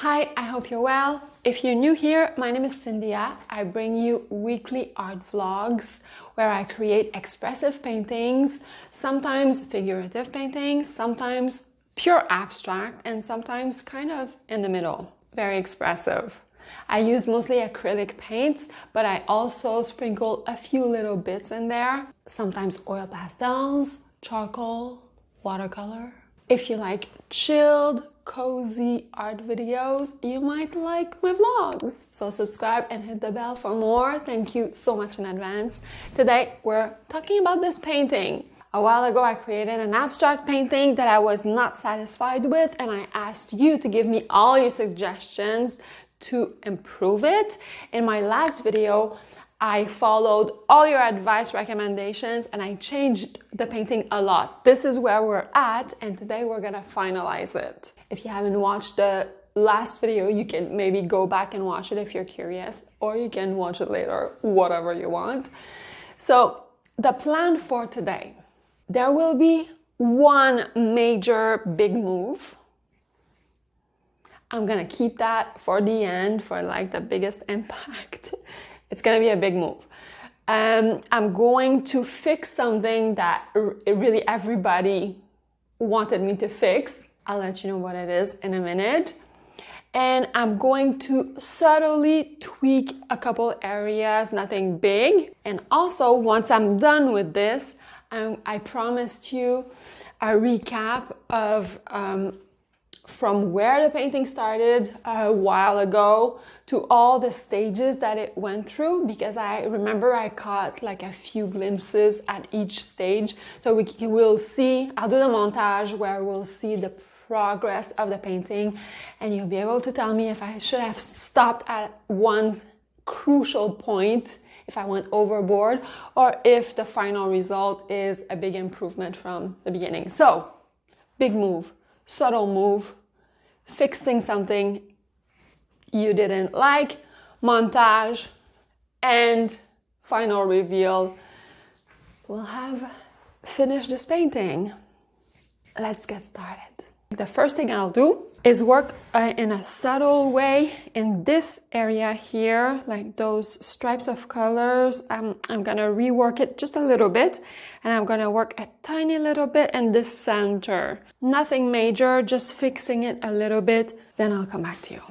Hi, I hope you're well. If you're new here, my name is Syndia. I bring you weekly art vlogs where I create expressive paintings, sometimes figurative paintings, sometimes pure abstract, and sometimes kind of in the middle, very expressive. I use mostly acrylic paints, but I also sprinkle a few little bits in there, sometimes oil pastels, charcoal, watercolor. If you like chilled, cozy art videos, you might like my vlogs. So subscribe and hit the bell for more. Thank you so much in advance. Today we're talking about this painting. A while ago I created an abstract painting that I was not satisfied with, and I asked you to give me all your suggestions to improve it. In my last video, I followed all your advice, recommendations, and I changed the painting a lot. This is where we're at, and today we're gonna finalize it. If you haven't watched the last video, you can maybe go back and watch it if you're curious, or you can watch it later, whatever you want. So the plan for today, there will be one major big move. I'm gonna keep that for the end, for like the biggest impact. It's gonna be a big move. I'm going to fix something that really everybody wanted me to fix. I'll let you know what it is in a minute. And I'm going to subtly tweak a couple areas, nothing big. And also, once I'm done with this, I promised you a recap of from where the painting started a while ago to all the stages that it went through, because I remember I caught like a few glimpses at each stage. So we will see, I'll do the montage where we'll see the progress of the painting, and you'll be able to tell me if I should have stopped at one crucial point, if I went overboard, or if the final result is a big improvement from the beginning. So, big move. Subtle move, fixing something you didn't like, montage, and final reveal. We'll have finished this painting. Let's get started. The first thing I'll do is work in a subtle way in this area here, like those stripes of colors. I'm gonna rework it just a little bit, and I'm gonna work a tiny little bit in the center. Nothing major, just fixing it a little bit, then I'll come back to you.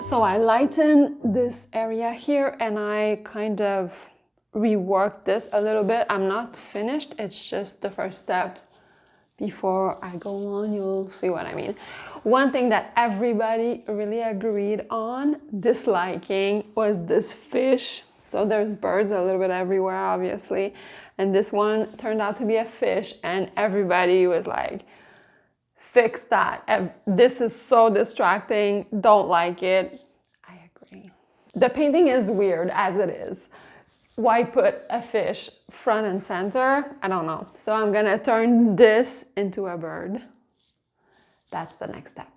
So I lighten this area here, and I kind of reworked this a little bit. I'm not finished, it's just the first step. Before I go on, you'll see what I mean. One thing that everybody really agreed on disliking was this fish. So there's birds a little bit everywhere, obviously. And this one turned out to be a fish, and everybody was like, fix that. This is so distracting. Don't like it. I agree. The painting is weird as it is. Why put a fish front and center? I don't know. So I'm gonna turn this into a bird. That's the next step.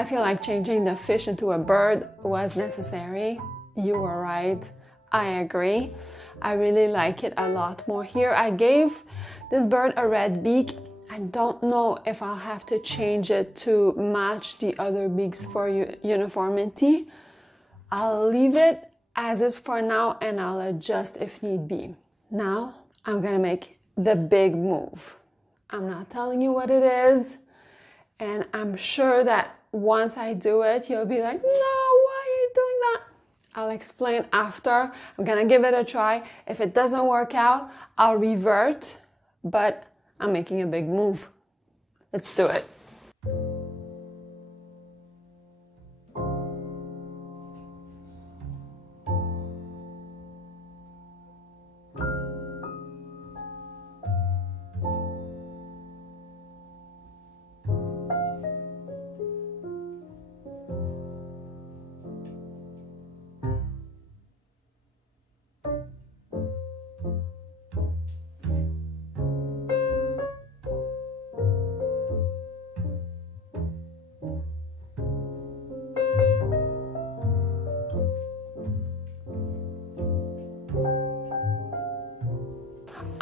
I feel like changing the fish into a bird was necessary. You were right. I agree. I really like it a lot more here. I gave this bird a red beak. I don't know if I'll have to change it to match the other beaks for uniformity. I'll leave it as is for now and I'll adjust if need be. Now I'm gonna make the big move. I'm not telling you what it is, and I'm sure that once I do it, you'll be like, no, why are you doing that? I'll explain after. I'm gonna give it a try. If it doesn't work out, I'll revert, but I'm making a big move. Let's do it.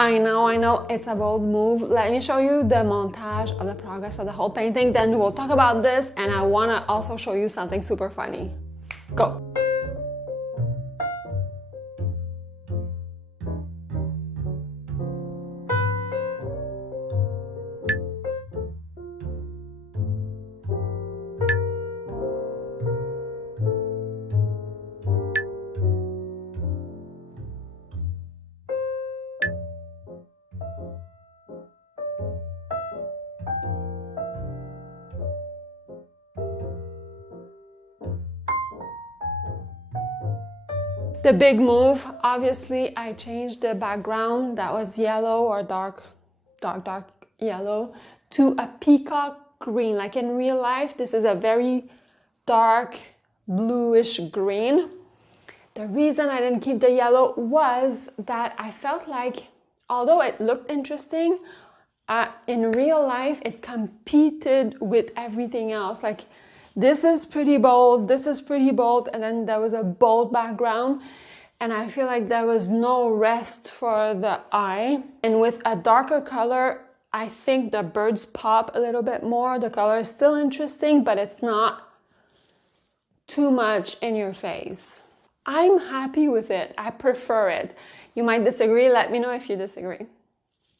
I know, it's a bold move. Let me show you the montage of the progress of the whole painting, then we'll talk about this, and I want to also show you something super funny. Go! The big move, obviously, I changed the background that was yellow or dark yellow to a peacock green. Like in real life, this is a very dark bluish green. The reason I didn't keep the yellow was that I felt like, although it looked interesting, in real life, it competed with everything else. Like, this is pretty bold, this is pretty bold, and then there was a bold background, and I feel like there was no rest for the eye. And with a darker color, I think the birds pop a little bit more. The color is still interesting, but it's not too much in your face. I'm happy with it. I prefer it. You might disagree. Let me know if you disagree.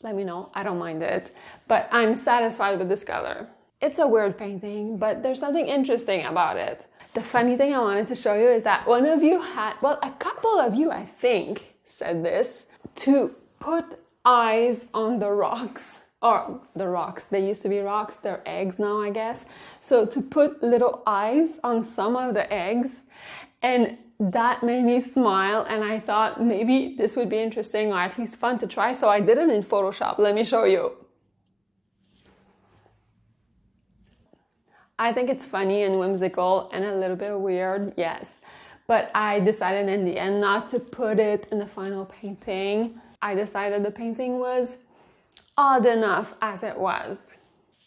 Let me know. I don't mind it, but I'm satisfied with this color. It's a weird painting, but there's something interesting about it. The funny thing I wanted to show you is that one of you had, well, a couple of you, I think, said this, to put eyes on the rocks. Or the rocks, they used to be rocks, they're eggs now, I guess. So to put little eyes on some of the eggs, and that made me smile, and I thought maybe this would be interesting or at least fun to try, so I did it in Photoshop. Let me show you. I think it's funny and whimsical and a little bit weird, yes. But I decided in the end not to put it in the final painting. I decided the painting was odd enough as it was.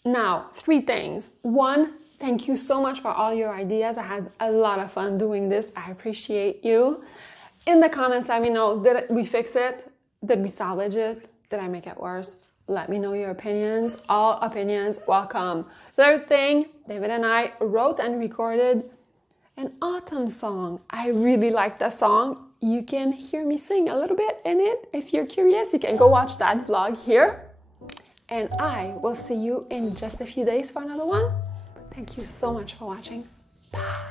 Now, 3 things. 1, thank you so much for all your ideas. I had a lot of fun doing this. I appreciate you. In the comments, let me know, did we fix it? Did we salvage it? Did I make it worse? Let me know your opinions. All opinions welcome. 3rd thing, David and I wrote and recorded an autumn song. I really like the song. You can hear me sing a little bit in it. If you're curious, you can go watch that vlog here. And I will see you in just a few days for another one. Thank you so much for watching. Bye.